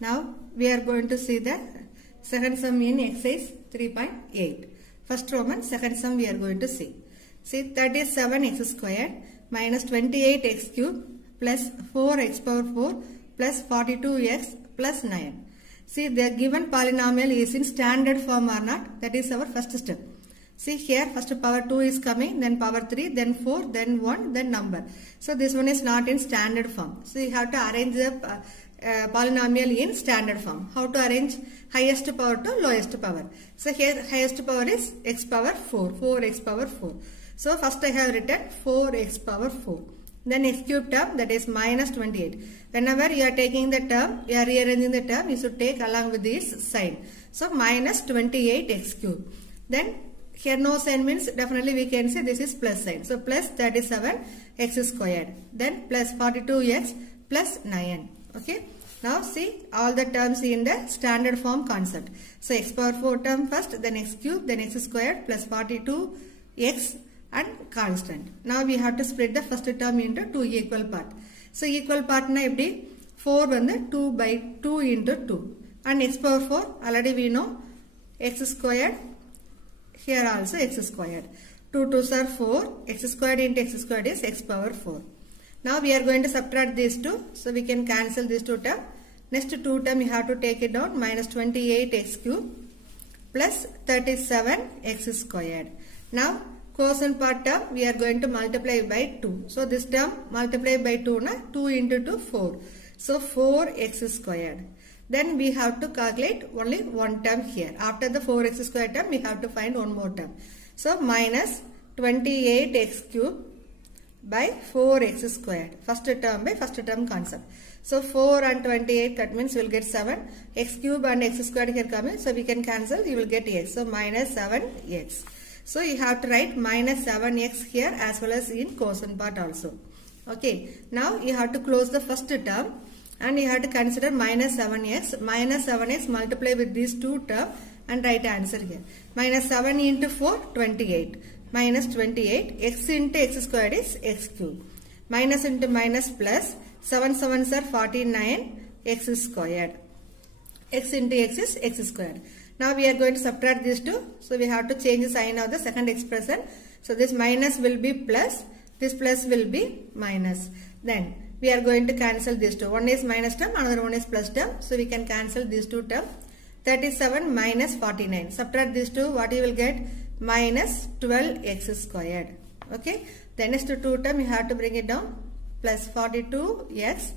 Now we are going to see the second sum in exercise 3.8. First Roman, second sum we are going to see. See 37x squared minus 28x cube plus 4x power 4 plus 42x plus 9. See the given polynomial is in standard form or not, that is our first step. See here first power 2 is coming, then power 3, then 4, then 1, then number. So this one is not in standard form. So you have to arrange the polynomial in standard form. How to arrange highest power to lowest power? So here highest power is x power 4, 4x power 4. So first I have written 4x power 4. Then x cube term, that is minus 28. Whenever you are taking the term, you are rearranging the term, you should take along with this sign. So minus 28x cube. Then here no sign means definitely we can say this is plus sign. So plus 37x squared. Then plus 42x plus 9. Okay. Now see all the terms in the standard form concept. So x power 4 term first, then x cube, then x squared plus 42x and constant. Now we have to split the first term into two equal part. So equal part na eppadi 4 vandu 2 by 2 into 2. And x power 4 already we know x squared. Here also x squared. 2 2s are 4. X squared into x squared is x power 4. Now we are going to subtract these two. So we can cancel these two terms. Next two term you have to take it down. Minus 28x cube plus 37x squared. Now quotient part term we are going to multiply by 2. So this term multiply by 2 na 2 into 2 4. So 4x squared. Then we have to calculate only one term here. After the 4x squared term we have to find one more term. So minus 28x cube by 4x squared. First term by first term concept. So 4 and 28, that means we will get 7. X cube and x squared here coming. So we can cancel, you will get x. So minus 7x. So you have to write minus 7x here as well as in quotient part also. Okay. Now you have to close the first term and you have to consider minus 7x. Minus 7x multiply with these two terms and write answer here. Minus 7 into 4, 28. Minus 28. X into x squared is x cube. Minus into minus plus. 7 7s are 49 x squared. X into x is x squared. Now we are going to subtract these two. So we have to change the sign of the second expression. So this minus will be plus. This plus will be minus. Then we are going to cancel these two. One is minus term, another one is plus term. So we can cancel these two terms. 37 minus 49. Subtract these two. What you will get? Minus 12x squared. Okay. The next two term you have to bring it down. Plus 42x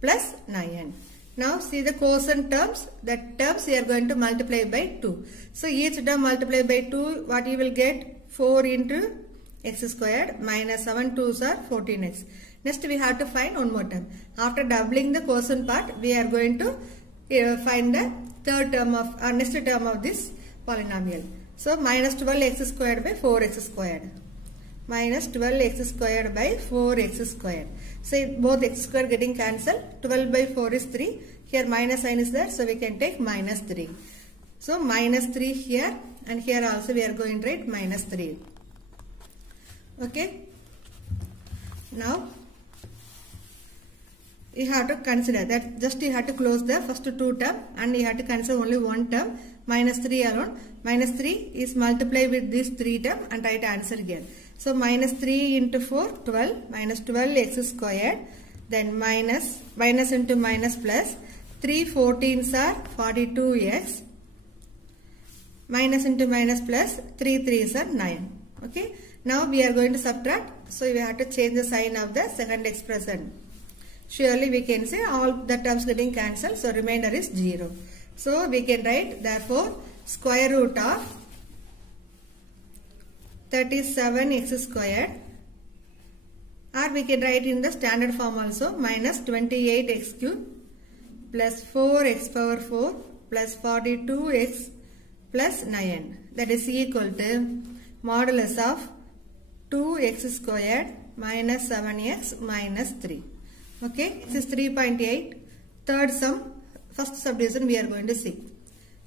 plus 9. Now see the quotient terms. The terms we are going to multiply by 2. So each term multiply by 2. What you will get? 4 into x squared minus 7 2s are 14x. Next we have to find one more term. After doubling the quotient part, we are going to find the third term of next term of this polynomial. So minus 12x squared by 4x squared. Minus 12x squared by 4x squared. So both x squared getting cancelled. 12 by 4 is 3. Here minus sign is there. So we can take minus 3. So minus 3 here and here also we are going to write minus 3. Okay. Now you have to consider that just you have to close the first two term and you have to consider only one term. Minus 3 alone. Minus 3 is multiply with this 3 term and write answer here. So minus 3 into 4, 12. Minus 12x squared. Then minus into minus plus. 3 14s are 42x. Minus into minus plus. 3 3s are 9. Okay. Now we are going to subtract. So we have to change the sign of the second expression. Surely we can say all the terms getting cancelled. So remainder is 0. So we can write therefore square root of 37x squared, or we can write in the standard form also minus 28x cube plus 4x power 4 plus 42x plus 9. That is equal to modulus of 2x squared minus 7x minus 3. Okay, this is 3.8. Third sum, first subdivision we are going to see.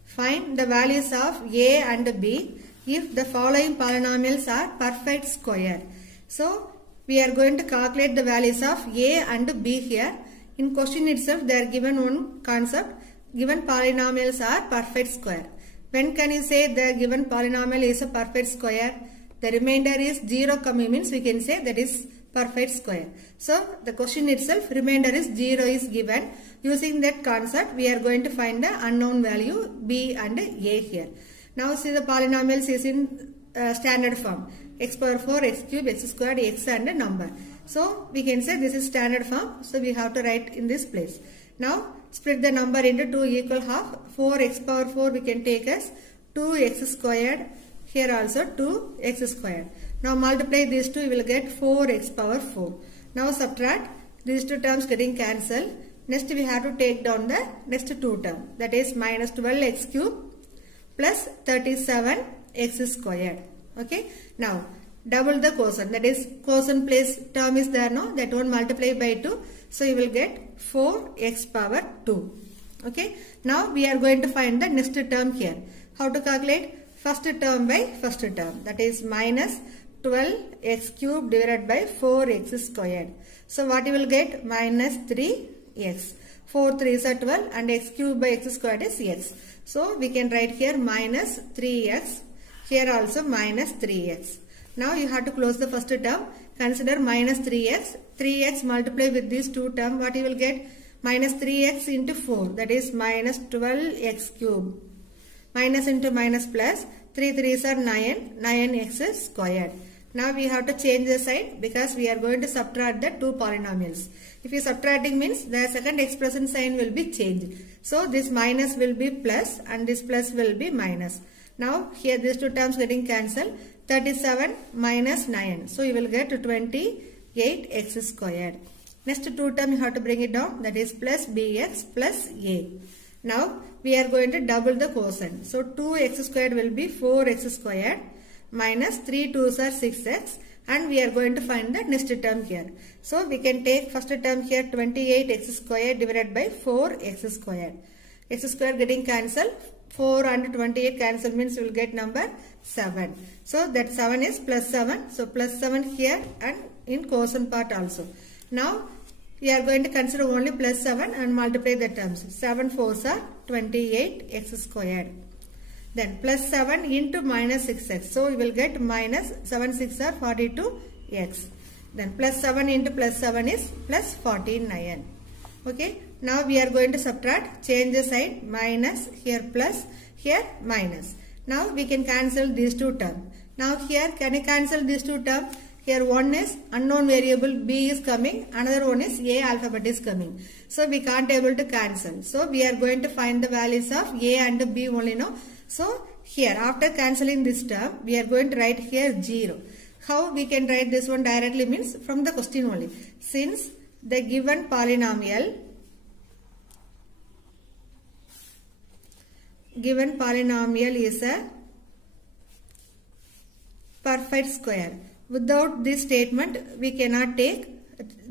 Find the values of a and b if the following polynomials are perfect square. So we are going to calculate the values of a and b here. In question itself, they are given one concept. Given polynomials are perfect square. When can you say the given polynomial is a perfect square? The remainder is 0 coming means we can say that is perfect square. So the question itself, remainder is 0 is given. Using that concept, we are going to find the unknown value b and a here. Now see the polynomials is in standard form. X power 4, x cube, x squared, x and a number. So we can say this is standard form. So we have to write in this place. Now split the number into 2 equal half. 4x power 4 we can take as 2x squared. Here also 2x squared. Now multiply these two, you will get 4x power 4. Now subtract, these two terms getting cancelled. Next we have to take down the next two term, that is minus 12x cube plus 37x squared. Okay. Now double the quotient, that is quotient place term is there, no, that one multiply by 2. So you will get 4x power 2. Okay. Now we are going to find the next term here. How to calculate? First term by first term, that is minus 12x cube divided by 4x squared. So what you will get? Minus 3x. 4 3s are 12 and x cube by x squared is x. So we can write here minus 3x. Here also minus 3x. Now you have to close the first term. Consider minus 3x. 3x multiply with these two terms. What you will get? Minus 3x into 4. That is minus 12x cube. Minus into minus plus. 3 3s are 9. 9x squared. Now we have to change the sign because we are going to subtract the two polynomials. If you subtracting means the second expression sign will be changed. So this minus will be plus and this plus will be minus. Now here these two terms getting cancelled. 37 minus 9. So you will get 28x squared. Next two term you have to bring it down, that is plus bx plus a. Now we are going to double the quotient. So 2x squared will be 4x squared minus 3 2s are 6x, and we are going to find the next term here. So we can take first term here 28x squared divided by 4x squared. X squared getting cancelled. 4 and 28 cancel means we will get number 7. So that 7 is plus 7. So plus 7 here and in quotient part also. Now we are going to consider only plus 7 and multiply the terms. 7 4s are 28x squared. Then plus 7 into minus 6x. So we will get minus 7 6 are 42x. Then plus 7 into plus 7 is plus 49. Okay. Now we are going to subtract. Change the sign. Minus. Here plus. Here minus. Now we can cancel these two terms. Now here can you cancel these two terms? Here one is unknown variable b is coming. Another one is a alphabet is coming. So we can't able to cancel. So we are going to find the values of a and b only now. So here after cancelling this term, we are going to write here 0. How we can write this one directly means from the question only. Since the given polynomial is a perfect square. Without this statement, we cannot take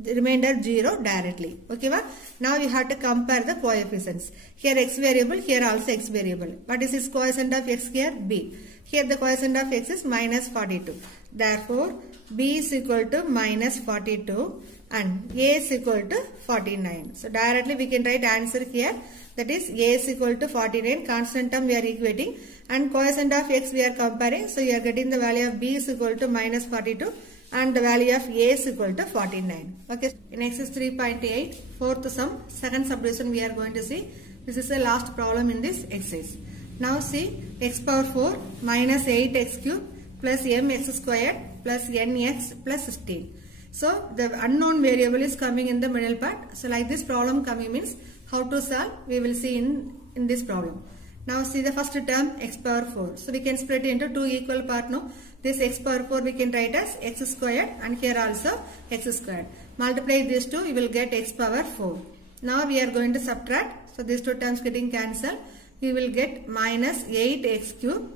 the remainder 0 directly. Okay, va? Now you have to compare the coefficients. Here x variable, here also x variable. What is its coefficient of x here? B. Here the coefficient of x is minus 42. Therefore, b is equal to minus 42 and a is equal to 49. So directly we can write answer here. That is a is equal to 49. Constant term we are equating and coefficient of x we are comparing. So you are getting the value of b is equal to minus 42 and the value of a is equal to 49. Okay. In exercise 3.8, fourth sum, second subdivision we are going to see. This is the last problem in this exercise. Now see x power 4 minus 8x cube plus mx squared plus nx plus 16. So the unknown variable is coming in the middle part. So like this problem coming means how to solve we will see in this problem. Now see the first term x power 4. So we can split it into two equal part now. This x power 4 we can write as x squared and here also x squared. Multiply these two you will get x power 4. Now we are going to subtract. So these two terms getting cancelled. We will get minus 8x cube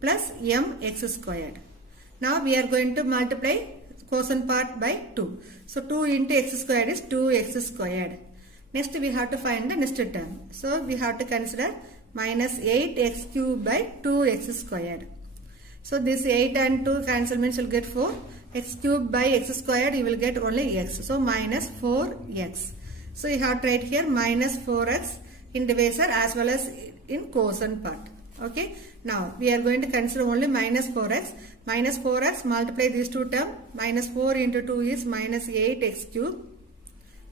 plus mx squared. Now we are going to multiply quotient part by 2. So 2 into x squared is 2x squared. Next we have to find the next term. So we have to consider minus 8x cube by 2x squared. So this 8 and 2 cancel means you will get 4. X cube by x squared you will get only x. So minus 4x. So you have to write here minus 4x in divisor as well as in quotient part. Okay. Now we are going to consider only minus 4x. Minus 4x, multiply these two terms. Minus 4 into 2 is minus 8x cube.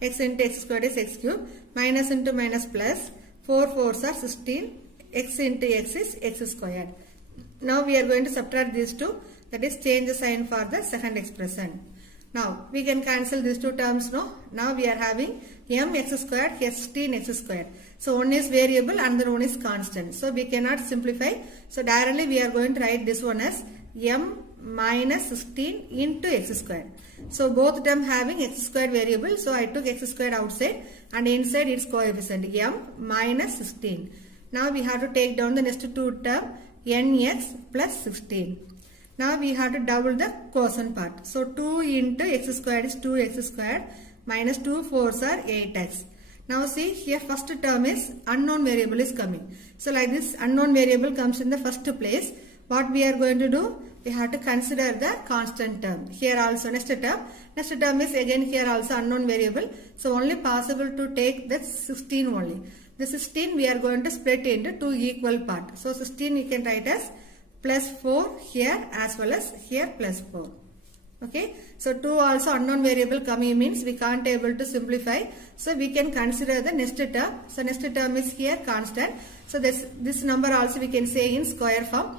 X into x squared is x cube. Minus into minus plus. 4 4s are 16. X into x is x squared. Now we are going to subtract these two. That is change the sign for the second expression. Now we can cancel these two terms. No. Now we are having mx squared, here 16x squared. So one is variable and the one is constant. So we cannot simplify. So directly we are going to write this one as m minus 16 into x squared. So both term having x squared variable. So I took x squared outside and inside its coefficient m minus 16. Now we have to take down the next two term nx plus 16. Now we have to double the quotient part. So 2 into x squared is 2x squared minus 2 4s are 8x. Now see here first term is unknown variable is coming. So like this unknown variable comes in the first place. What we are going to do? We have to consider the constant term. Here also next term. Next term is again here also unknown variable. So only possible to take the 16 only. The 16 we are going to split into two equal parts. So 16 you can write as plus 4 here as well as here plus 4. Okay. So 2 also unknown variable coming means we can't able to simplify. So we can consider the next term. So next term is here constant. So this number also we can say in square form.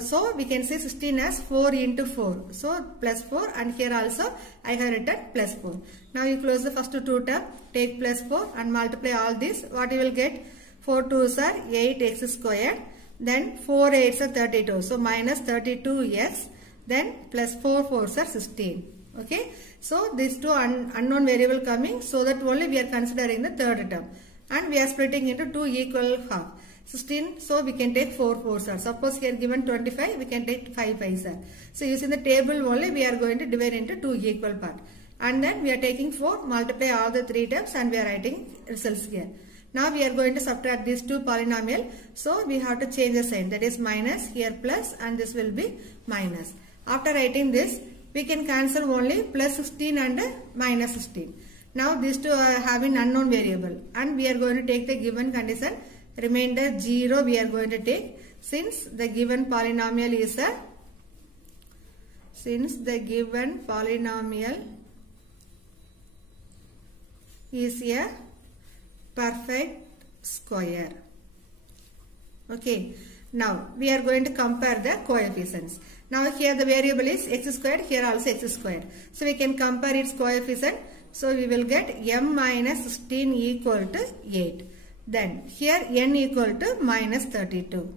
So we can say 16 as 4 into 4. So plus 4 and here also I have written plus 4. Now you close the first two term. Take plus 4 and multiply all this. What you will get? 4 2s are 8x squared. Then 4 8s are 32. So minus 32x. Then plus 4 4s are 16. Okay. So these two unknown variable coming. So that only we are considering the third term. And we are splitting into two equal half. 16. So we can take 4 4s are. Suppose here given 25. We can take 5 5s are. So using the table only we are going to divide into two equal part. And then we are taking 4. Multiply all the three terms and we are writing results here. Now we are going to subtract these two polynomial. So we have to change the sign. That is minus, here plus and this will be minus. After writing this, we can cancel only plus 16 and minus 16. Now these two are having unknown variable. And we are going to take the given condition. Remainder 0 we are going to take. Since the given polynomial is a perfect square. Okay. Now we are going to compare the coefficients. Now here the variable is x squared, here also x squared. So we can compare its coefficient. So we will get m minus 16 equal to 8. Then here n equal to minus 32.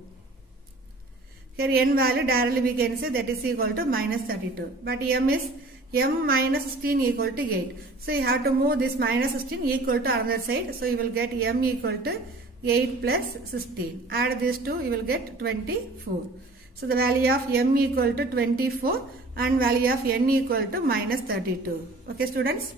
Here n value directly we can say that is equal to minus 32. But m minus 16 equal to 8. So you have to move this minus 16 equal to another side. So you will get m equal to 8 plus 16. Add these two, you will get 24. So the value of m equal to 24 and value of n equal to minus 32. Okay students.